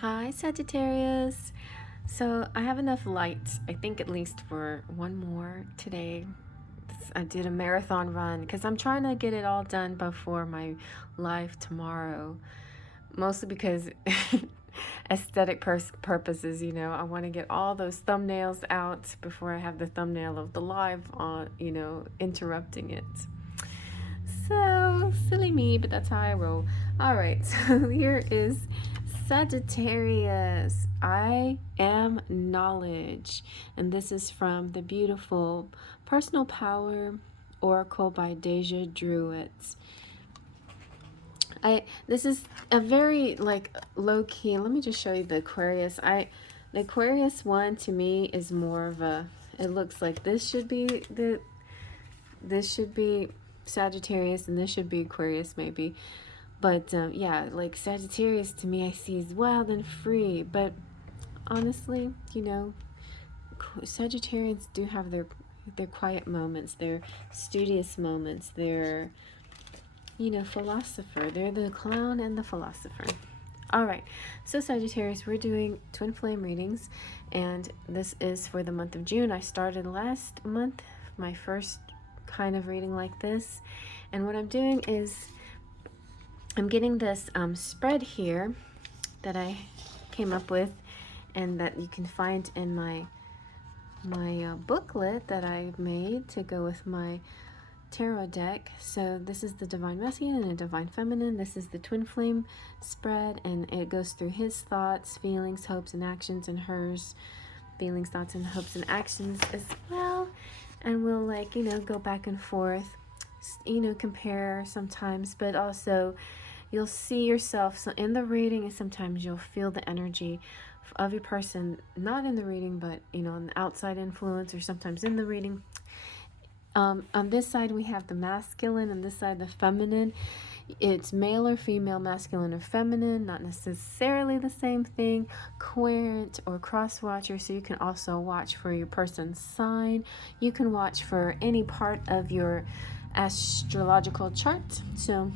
Hi, Sagittarius. So I have enough light, I think at least for one more today. I did a marathon run because I'm trying to get it all done before my live tomorrow. Mostly because aesthetic purposes, I want to get all those thumbnails out before I have the thumbnail of the live on, interrupting it. So silly me, but that's how I roll. All right, so here is Sagittarius. I am knowledge, and this is from the beautiful Personal Power Oracle by Deja Druids. This is a very like low key. Let me just show you the Aquarius. The Aquarius one to me is more of a. It looks like this should be Sagittarius, and this should be Aquarius maybe. But yeah, like Sagittarius to me I see as wild and free. But honestly, Sagittarians do have their quiet moments, their studious moments, their philosopher. They're the clown and the philosopher. All right, so Sagittarius, we're doing twin flame readings, and this is for the month of June. I started last month, my first kind of reading like this, and what I'm doing is I'm getting this spread here that I came up with, and that you can find in my booklet that I made to go with my tarot deck. So this is the Divine Masculine and Divine Feminine. This is the Twin Flame spread, and it goes through his thoughts, feelings, hopes, and actions, and hers feelings, thoughts, and hopes, and actions as well. And we'll go back and forth, compare sometimes, but also you'll see yourself. So in the reading, and sometimes you'll feel the energy of your person, not in the reading, but an outside influence, or sometimes in the reading. On this side we have the masculine, and this side the feminine. It's male or female, masculine or feminine, not necessarily the same thing. Querent or cross watcher, so you can also watch for your person's sign. You can watch for any part of your astrological chart. So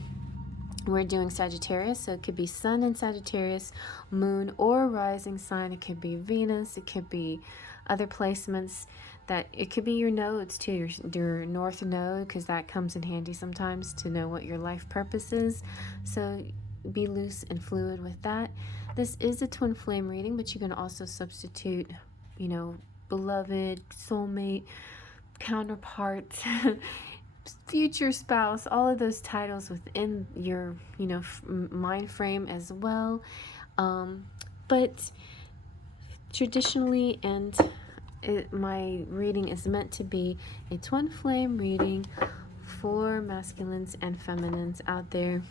we're doing Sagittarius, so it could be Sun in Sagittarius, Moon or rising sign. It could be Venus. It could be other placements. That it could be your nodes too, your north node, because that comes in handy sometimes to know what your life purpose is. So be loose and fluid with that. This is a twin flame reading, but you can also substitute, beloved, soulmate, counterpart, future spouse, all of those titles within your mind frame as well. But traditionally, and my reading is meant to be a twin flame reading for masculines and feminines out there.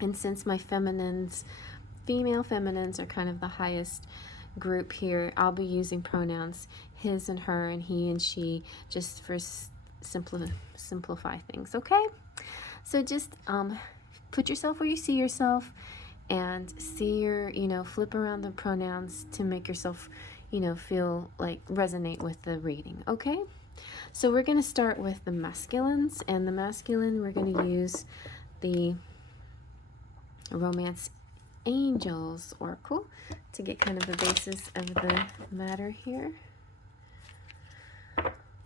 And since my female feminines are kind of the highest group here, I'll be using pronouns his and her and he and she, just for simplify things. Okay, so just put yourself where you see yourself, and see your flip around the pronouns to make yourself feel like resonate with the reading. Okay, so we're going to start with the masculines, and the masculine we're going to use the Romance Angels Oracle to get kind of the basis of the matter here.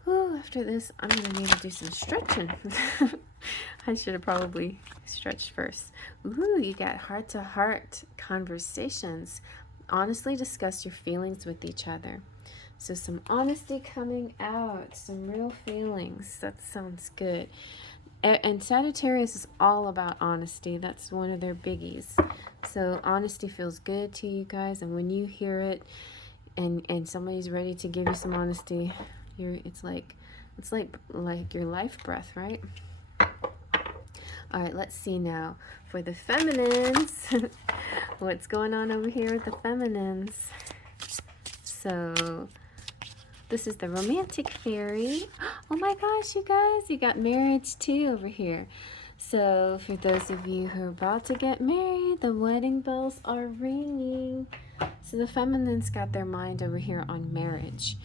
Ooh, after this I'm going to need to do some stretching. I should have probably stretched first. Ooh, you got heart-to-heart conversations. Honestly discuss your feelings with each other. So some honesty coming out, some real feelings. That sounds good. And Sagittarius is all about honesty. That's one of their biggies. So honesty feels good to you guys, and when you hear it and somebody's ready to give you some honesty, it's like your life breath, right? All right, let's see now for the feminines. What's going on over here with the feminines? So this is the romantic fairy. Oh my gosh, you guys, you got marriage too over here. So for those of you who are about to get married, the wedding bells are ringing. So the feminines got their mind over here on marriage.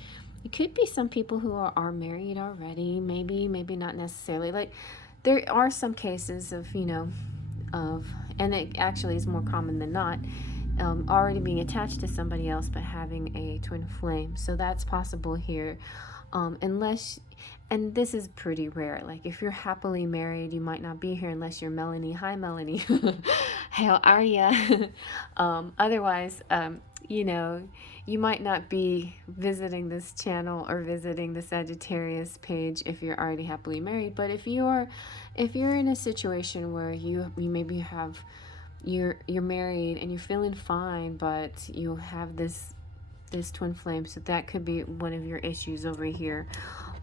It could be some people who are married already, maybe not necessarily. Like, there are some cases of, and it actually is more common than not, already being attached to somebody else but having a twin flame. So that's possible here. Unless, and this is pretty rare, like if you're happily married, you might not be here unless you're Melanie. Hi, Melanie. How are ya? Otherwise, you know, you might not be visiting this channel or visiting the Sagittarius page if you're already happily married. But if you're in a situation where you maybe have, you're married and you're feeling fine, but you have this twin flame, so that could be one of your issues over here.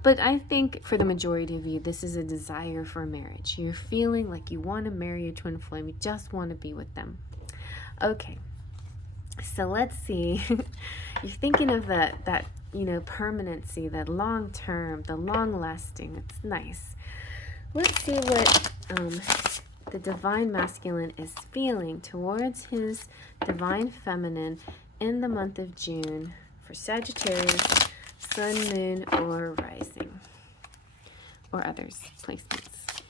But I think for the majority of you, this is a desire for marriage. You're feeling like you want to marry a twin flame. You just want to be with them. Okay, so let's see. You're thinking of that you know, permanency, that long term, the long lasting. It's nice. Let's see what the divine masculine is feeling towards his divine feminine in the month of June for Sagittarius, sun, moon, or rising, or others placements.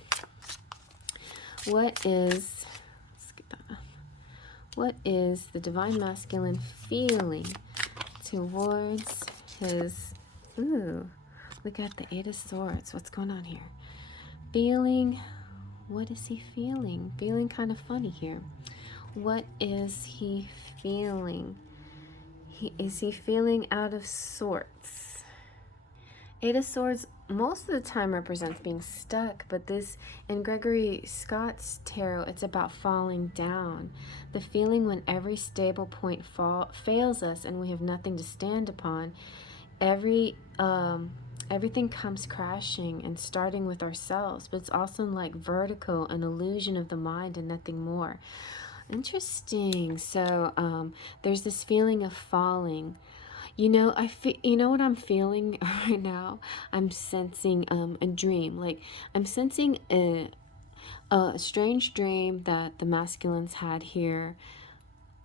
What is, let's get that up. What is the divine masculine feeling towards his, ooh, we got the Eight of Swords. What's going on here? Feeling, what is he feeling? Feeling kind of funny here. What is he feeling? Is he feeling out of sorts? Eight of Swords most of the time represents being stuck, but this, in Gregory Scott's tarot, it's about falling down. The feeling when every stable point fails us and we have nothing to stand upon. Everything comes crashing and starting with ourselves, but it's also like vertigo, an illusion of the mind and nothing more. Interesting. So there's this feeling of falling. You know, you know what I'm feeling right now? I'm sensing a dream. Like I'm sensing a strange dream that the masculines had here,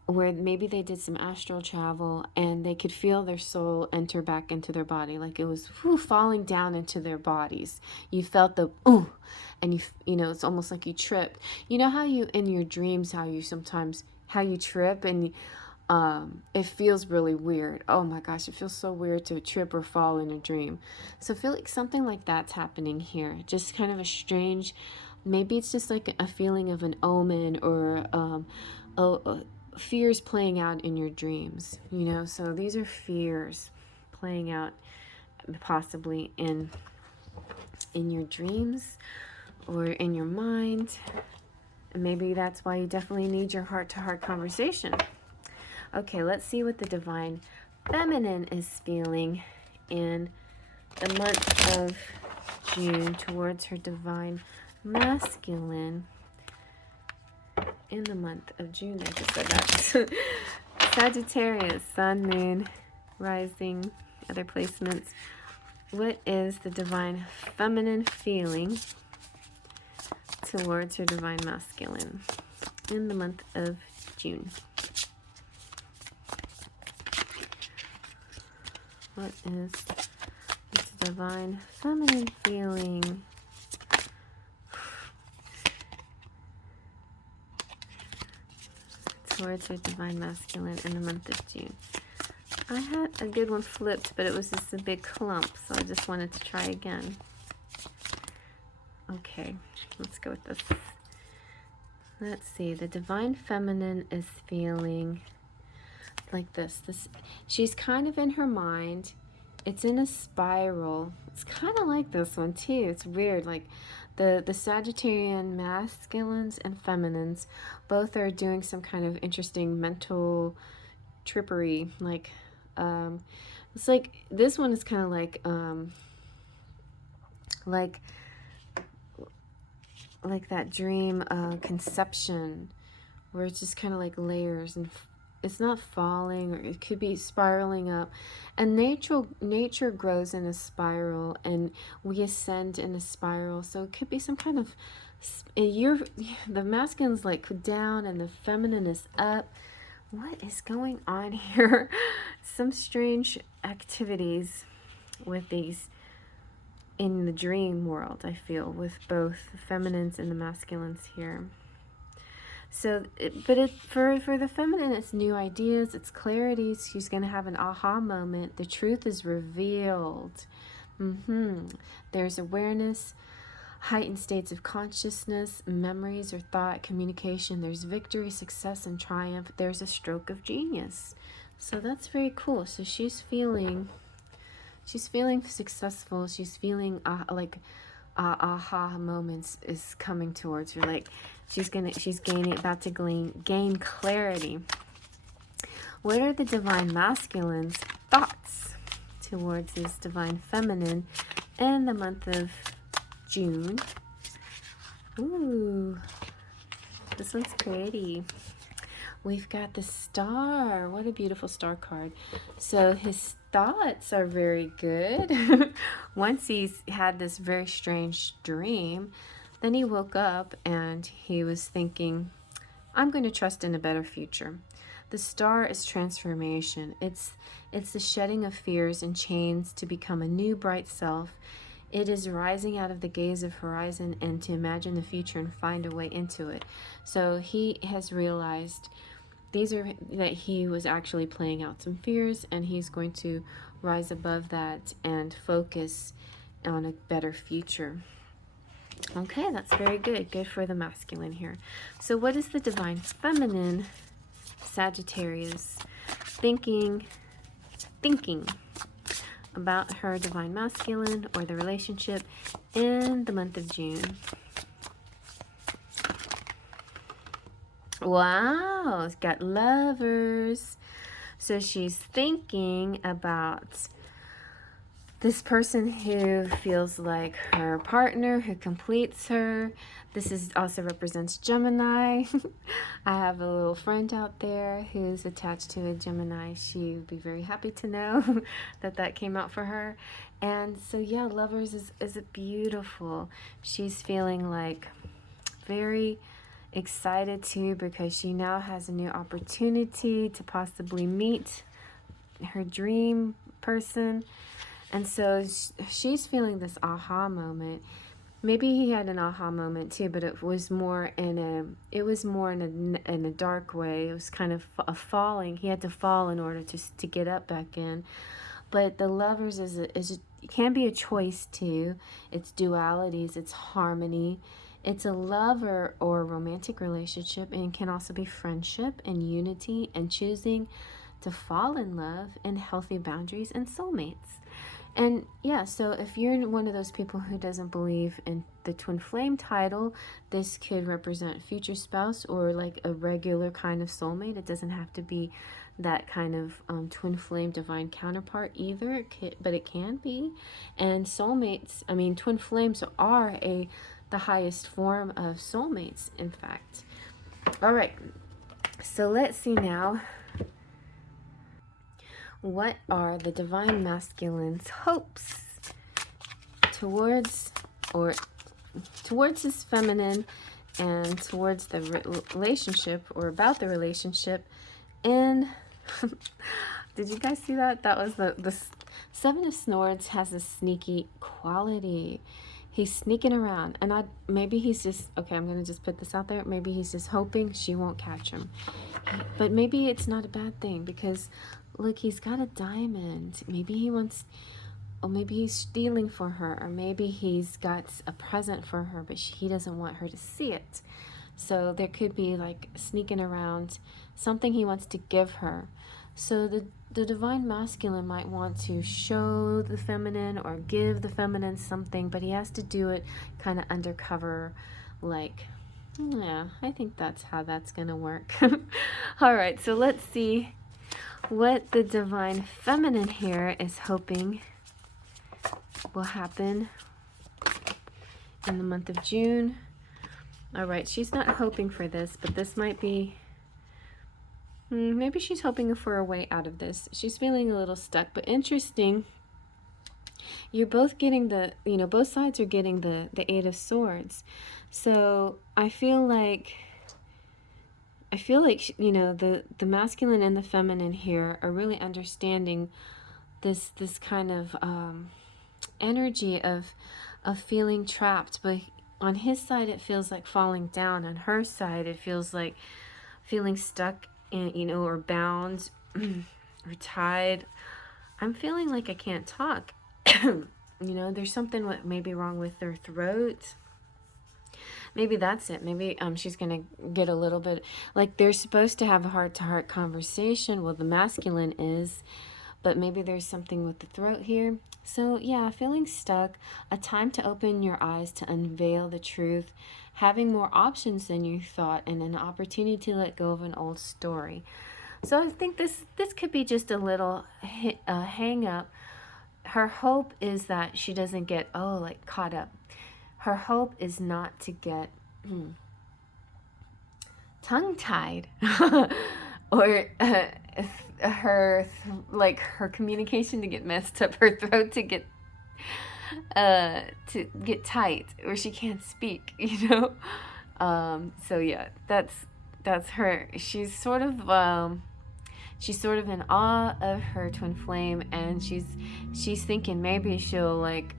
where maybe they did some astral travel and they could feel their soul enter back into their body, like it was falling down into their bodies. You felt the ooh, and you know, it's almost like you tripped. You know how you in your dreams, how you trip and it feels really weird. Oh my gosh, it feels so weird to trip or fall in a dream. So I feel like something like that's happening here. Just kind of a strange, maybe it's just like a feeling of an omen or fears playing out in your dreams, you know. So these are fears playing out possibly in your dreams or in your mind. And maybe that's why you definitely need your heart-to-heart conversation. Okay, let's see what the divine feminine is feeling in the month of June towards her divine masculine in the month of June. I just said that. Sagittarius, sun, moon, rising, other placements. What is the divine feminine feeling towards her divine masculine in the month of June? What is the divine feminine feeling towards her divine masculine in the month of June? I had a good one flipped, but it was just a big clump, so I just wanted to try again. Okay, let's go with this. Let's see, the divine feminine is feeling like this. She's kind of in her mind. It's in a spiral. It's kind of like this one too. It's weird. Like the Sagittarian masculines and feminines both are doing some kind of interesting mental trippery. Like it's like this one is kind of like that dream conception, where it's just kind of like layers, and it's not falling, or it could be spiraling up. And nature grows in a spiral, and we ascend in a spiral. So it could be some kind of the masculine's like down and the feminine is up. What is going on here? Some strange activities with these in the dream world, I feel, with both the feminines and the masculines here. So, for the feminine, it's new ideas, it's clarity. She's going to have an aha moment. The truth is revealed. There's awareness, heightened states of consciousness, memories or thought, communication. There's victory, success, and triumph. There's a stroke of genius. So that's very cool. So she's feeling successful. She's feeling aha moments is coming towards her. Like she's about to gain clarity. What are the divine masculine's thoughts towards this divine feminine in the month of June? Ooh, this one's pretty. We've got the star. What a beautiful star card. So his thoughts are very good. Once he's had this very strange dream, then he woke up and he was thinking, I'm going to trust in a better future. The star is transformation. It's the shedding of fears and chains to become a new bright self. It is rising out of the gaze of horizon and to imagine the future and find a way into it. So he has realized that he was actually playing out some fears, and he's going to rise above that and focus on a better future. Okay, that's very good. Good for the masculine here. So what is the divine feminine, Sagittarius, thinking about her divine masculine or the relationship in the month of June? Wow, it's got lovers. So she's thinking about this person who feels like her partner, who completes her. This also represents Gemini. I have a little friend out there who's attached to a Gemini. She would be very happy to know that came out for her. And so yeah, lovers is beautiful. She's feeling like very excited too, because she now has a new opportunity to possibly meet her dream person. And so she's feeling this aha moment. Maybe he had an aha moment too, but it was more in a dark way. It was kind of a falling. He had to fall in order to get up back in. But the lovers it can be a choice too. It's dualities, it's harmony. It's a lover or romantic relationship, and can also be friendship and unity and choosing to fall in love and healthy boundaries and soulmates. And yeah, so if you're one of those people who doesn't believe in the twin flame title, this could represent future spouse or like a regular kind of soulmate. It doesn't have to be that kind of twin flame divine counterpart either, but it can be. And soulmates, twin flames are the highest form of soulmates, in fact. All right, so let's see now. What are the divine masculine's hopes towards this feminine and towards the relationship, or about the relationship? And did you guys see that? That was the Seven of Swords has a sneaky quality. He's sneaking around, and maybe he's just, okay, I'm going to just put this out there. Maybe he's just hoping she won't catch him. But maybe it's not a bad thing, because look, he's got a diamond. Maybe he wants, or maybe he's stealing for her, or maybe he's got a present for her, but he doesn't want her to see it. So there could be like sneaking around something he wants to give her. So the divine masculine might want to show the feminine or give the feminine something, but he has to do it kind of undercover, like, yeah, I think that's how that's going to work. All right, so let's see what the divine feminine here is hoping will happen in the month of June. All right, she's not hoping for this, but this might be, maybe she's hoping for a way out of this. She's feeling a little stuck, but interesting. You're both getting both sides are getting the Eight of Swords. So I feel like, the masculine and the feminine here are really understanding this kind of energy of feeling trapped, but on his side it feels like falling down. On her side it feels like feeling stuck in, you know, or bound or tied. I'm feeling like I can't talk. You know, there's something what maybe wrong with their throat. Maybe that's it. Maybe she's gonna get a little bit like they're supposed to have a heart-to-heart conversation. Well, the masculine is, but maybe there's something with the throat here. So yeah, feeling stuck, a time to open your eyes to unveil the truth, having more options than you thought, and an opportunity to let go of an old story. So I think this could be just a little hang up. Her hope is that she doesn't get like caught up. Her hope is not to get tongue-tied or her communication to get messed up, her throat to get tight, or she can't speak, you know. So yeah, that's her. She's sort of in awe of her twin flame, and she's thinking maybe she'll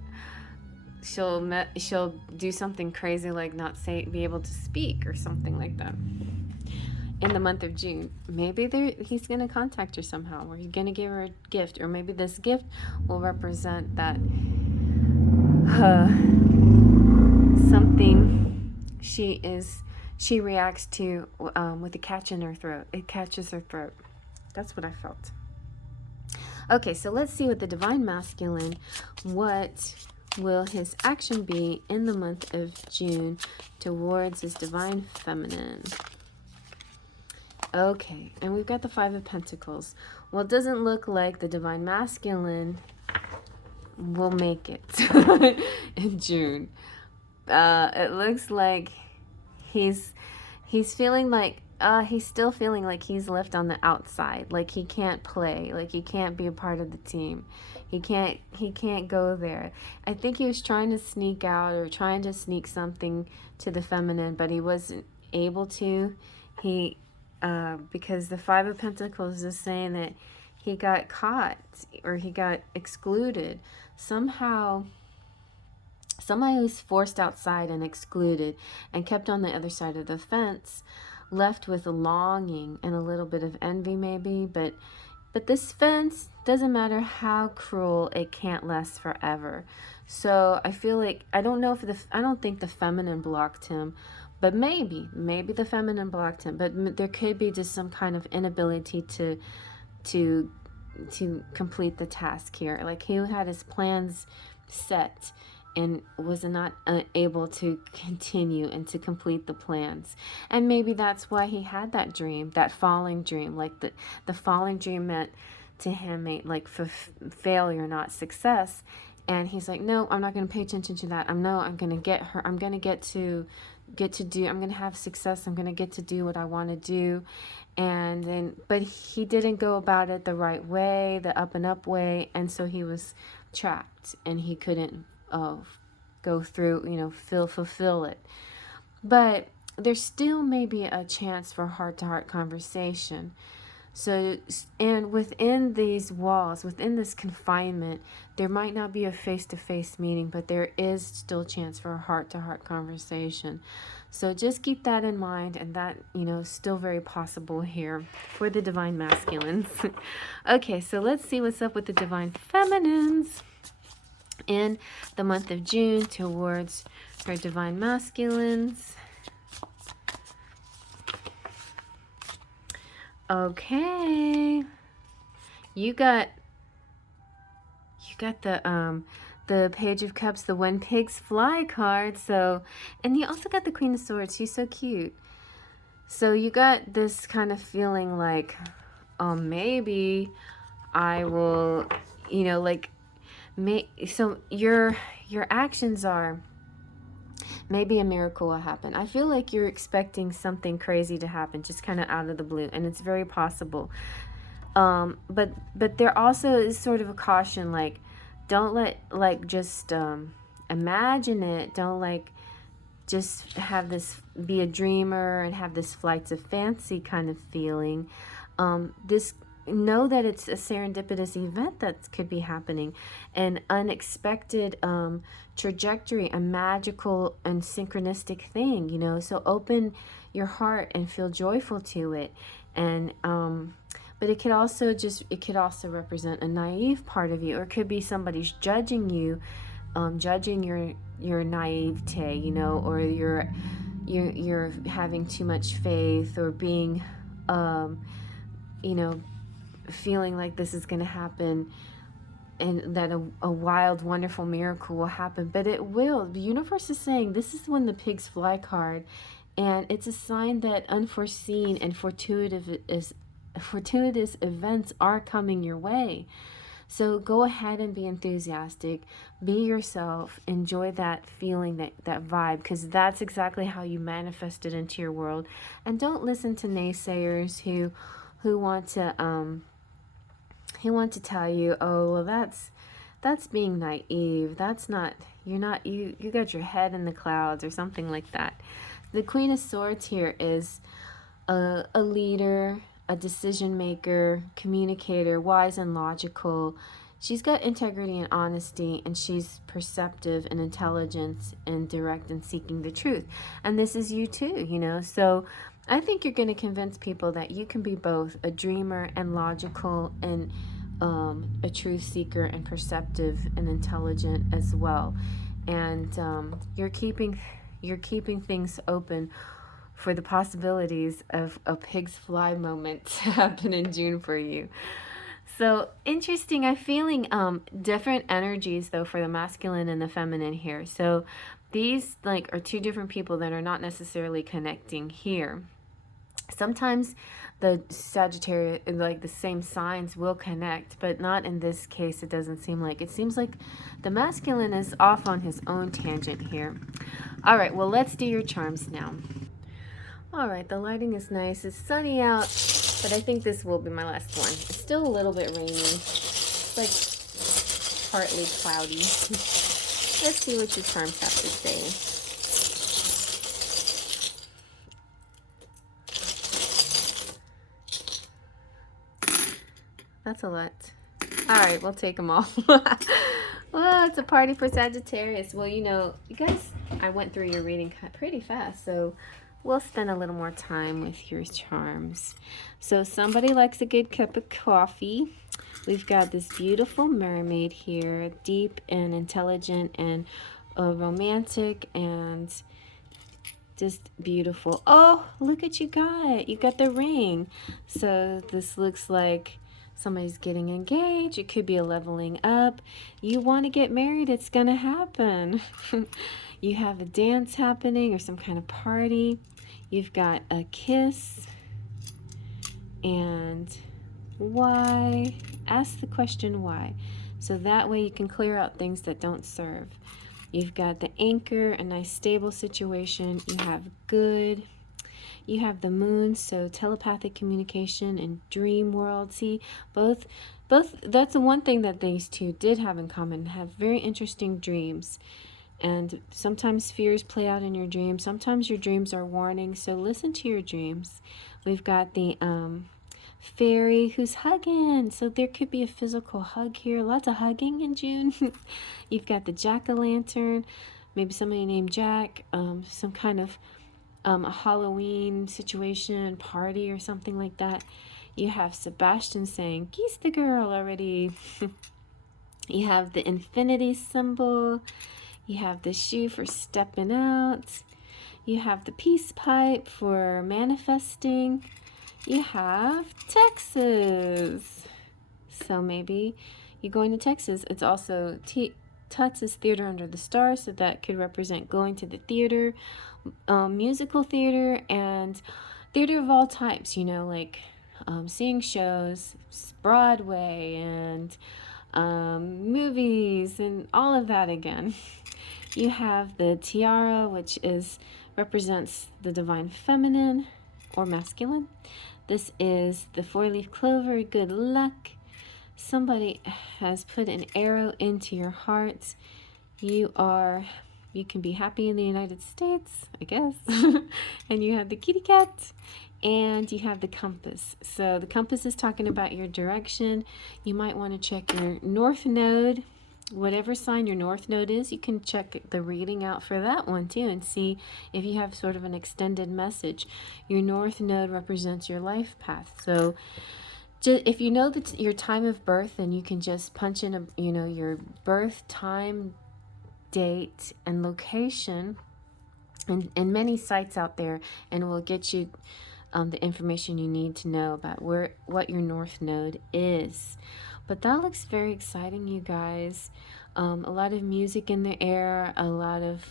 do something crazy, like not be able to speak or something like that in the month of June. Maybe he's going to contact her somehow, or he's going to give her a gift, or maybe this gift will represent that something she reacts to with a catch in her throat. It catches her throat. That's what I felt. Okay, so let's see what the divine masculine, what will his action be in the month of June towards his divine feminine? Okay, and we've got the Five of Pentacles. Well, it doesn't look like the divine masculine will make it in June. It looks like he's feeling like he's still feeling like he's left on the outside, like he can't play, like he can't be a part of the team. He can't go there. I think he was trying to sneak out or trying to sneak something to the feminine, but he wasn't able to. Because the Five of Pentacles is saying that he got caught or he got excluded. Somehow he was forced outside and excluded and kept on the other side of the fence, left with a longing and a little bit of envy maybe, but this fence, doesn't matter how cruel, it can't last forever. So I feel like, I don't think the feminine blocked him, but maybe the feminine blocked him, but there could be just some kind of inability to complete the task here. Like he had his plans set and was not able to continue and to complete the plans. And maybe that's why he had that dream, that falling dream. Like the falling dream meant to him like failure, not success. And he's like, no, I'm not going to pay attention to that. I'm going to get her. I'm going to I'm going to have success. I'm going to get to do what I want to do. And then, but he didn't go about it the right way, the up and up way. And so he was trapped and he couldn't go through, fulfill it. But there still may be a chance for heart-to-heart conversation. So, and within these walls, within this confinement, there might not be a face-to-face meeting, but there is still a chance for a heart-to-heart conversation. So just keep that in mind, and that, is still very possible here for the divine masculines. Okay, so let's see what's up with the divine feminines in the month of June towards her divine masculines. Okay, you got the Page of Cups, the When Pigs Fly card. So, and you also got the Queen of Swords. She's so cute. So you got this kind of feeling like, maybe I will, so your actions are, maybe a miracle will happen. I feel like you're expecting something crazy to happen, just kind of out of the blue, and it's very possible. But there also is sort of a caution, like, don't let, just imagine it. Don't, just have this, be a dreamer and have this flights of fancy kind of feeling. This know that it's a serendipitous event that could be happening, an unexpected trajectory, a magical and synchronistic thing, you know. So open your heart and feel joyful to it. And but it could also represent a naive part of you, or it could be somebody's judging you, judging your naivete, you know, or you're having too much faith, or being you know, feeling like this is going to happen, and that a wild, wonderful miracle will happen. But it will. The universe is saying this is when the pigs fly card, and it's a sign that unforeseen and fortuitous events are coming your way. So go ahead and be enthusiastic, be yourself, enjoy that feeling, that vibe, because that's exactly how you manifest it into your world. And don't listen to naysayers who want to tell you, oh, well, that's being naive. That's not, you got your head in the clouds or something like that. The Queen of Swords here is a leader, a decision maker, communicator, wise and logical. She's got integrity and honesty, and she's perceptive and intelligent and direct and seeking the truth. And this is you too, you know. So I think you're going to convince people that you can be both a dreamer and logical, and a truth seeker and perceptive and intelligent as well. And you're keeping things open for the possibilities of a pig's fly moment to happen in June for you. So interesting. I'm feeling different energies though for the masculine and the feminine here. So these like are two different people that are not necessarily connecting here. Sometimes the Sagittarius, like the same signs, will connect, but not in this case. It doesn't seem like. It seems like the masculine is off on his own tangent here. All right, well, let's do your charms now. All right, the lighting is nice. It's sunny out, but I think this will be my last one. It's still a little bit rainy. It's like partly cloudy. Let's see what your charms have to say. That's a lot. All right, we'll take them all. Well, it's a party for Sagittarius. Well, you know, you guys, I went through your reading pretty fast, so we'll spend a little more time with your charms. So somebody likes a good cup of coffee. We've got this beautiful mermaid here, deep and intelligent and romantic and just beautiful. Oh, look what you got. You got the ring. So this looks like somebody's getting engaged. It could be a leveling up. You want to get married, it's going to happen. You have a dance happening or some kind of party. You've got a kiss. And why? Ask the question why. So that way you can clear out things that don't serve. You've got the anchor, a nice stable situation. You have good. You have the moon, so telepathic communication and dream world. See, both that's the one thing that these two did have in common, have very interesting dreams. And sometimes fears play out in your dreams. Sometimes your dreams are warnings, so listen to your dreams. We've got the Faery who's hugging, so there could be a physical hug here. Lots of hugging in June. You've got the jack-o'-lantern, maybe somebody named Jack, some kind of a Halloween situation, party or something like that. You have Sebastian saying, "Geese the girl already." You have the infinity symbol. You have the shoe for stepping out. You have the peace pipe for manifesting. You have Texas. So maybe you're going to Texas. It's also Tuts is theater under the stars, so that could represent going to the theater, musical theater, and theater of all types, you know, like seeing shows, Broadway, and movies, and all of that again. You have the tiara, which represents the divine feminine or masculine. This is the 4-leaf clover, good luck. Somebody has put an arrow into your heart. You can be happy in the United States, I guess. And you have the kitty cat. And you have the compass. So the compass is talking about your direction. You might want to check your north node. Whatever sign your north node is, you can check the reading out for that one too and see if you have sort of an extended message. Your north node represents your life path. So if you know that your time of birth, then you can just punch in your birth time, date, and location, and many sites out there, and it will get you the information you need to know about what your north node is. But that looks very exciting, you guys. A lot of music in the air, a lot of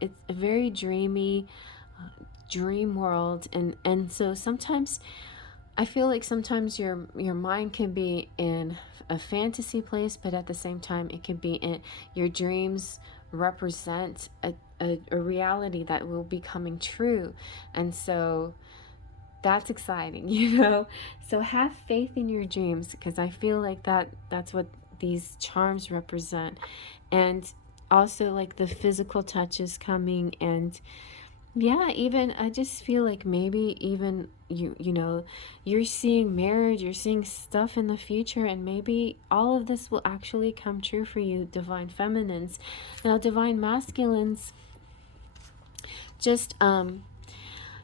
it's a very dreamy dream world, and so sometimes I feel like sometimes your mind can be in a fantasy place, but at the same time it can be in your dreams represent a reality that will be coming true. And so that's exciting, you know. So have faith in your dreams, because I feel like that's what these charms represent. And also like the physical touches coming, and yeah, even I just feel like maybe even you know, you're seeing marriage, you're seeing stuff in the future, and maybe all of this will actually come true for you, divine feminines. Now divine masculines, just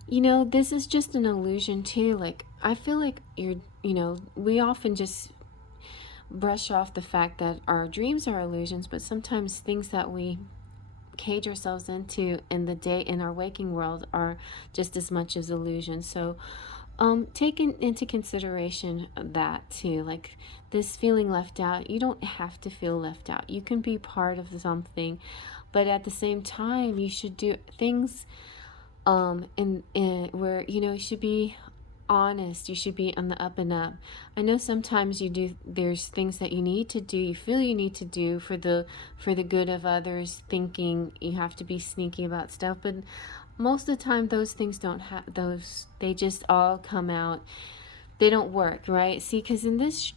you know, this is just an illusion too. Like I feel like we often just brush off the fact that our dreams are illusions, but sometimes things that we cage ourselves into in our waking world are just as much as illusions. So taking into consideration that too, like this feeling left out, you don't have to feel left out. You can be part of something, but at the same time you should do things in where you should be honest. You should be on the up and up. I know sometimes there's things that you need to do, you feel you need to do for the good of others, thinking you have to be sneaky about stuff, but most of the time those things they just all come out. They don't work, right? See, because in this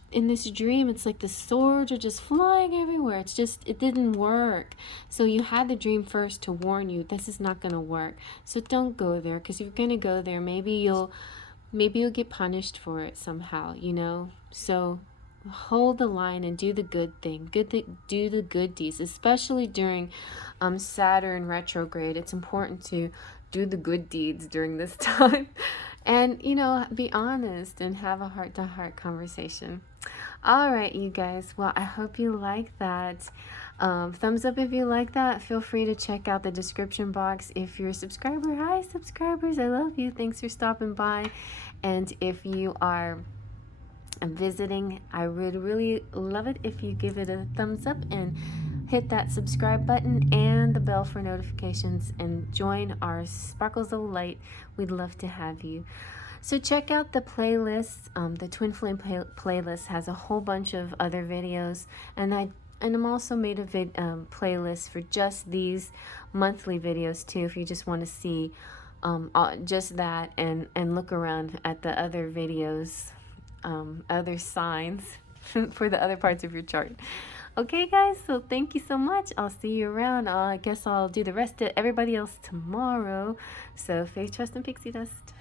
dream, it's like the swords are just flying everywhere. It didn't work. So you had the dream first to warn you, this is not going to work. So don't go there, because if you're going to go there, maybe you'll get punished for it somehow, So hold the line and do the good thing. Do the good deeds, especially during Saturn retrograde. It's important to do the good deeds during this time. And, be honest and have a heart-to-heart conversation. All right, you guys. Well, I hope you like that. Thumbs up if you like that. Feel free to check out the description box if you're a subscriber. Hi, subscribers. I love you. Thanks for stopping by. And if you are visiting, I would really love it if you give it a thumbs up and hit that subscribe button and the bell for notifications, and join our Sparkles of Light. We'd love to have you. So check out the playlist. The Twin Flame playlist has a whole bunch of other videos, and I'm also made a playlist for just these monthly videos too, if you just want to see just that and look around at the other videos, other signs for the other parts of your chart. Okay, guys, so thank you so much. I'll see you around. I guess I'll do the rest of everybody else tomorrow. So faith, trust, and pixie dust.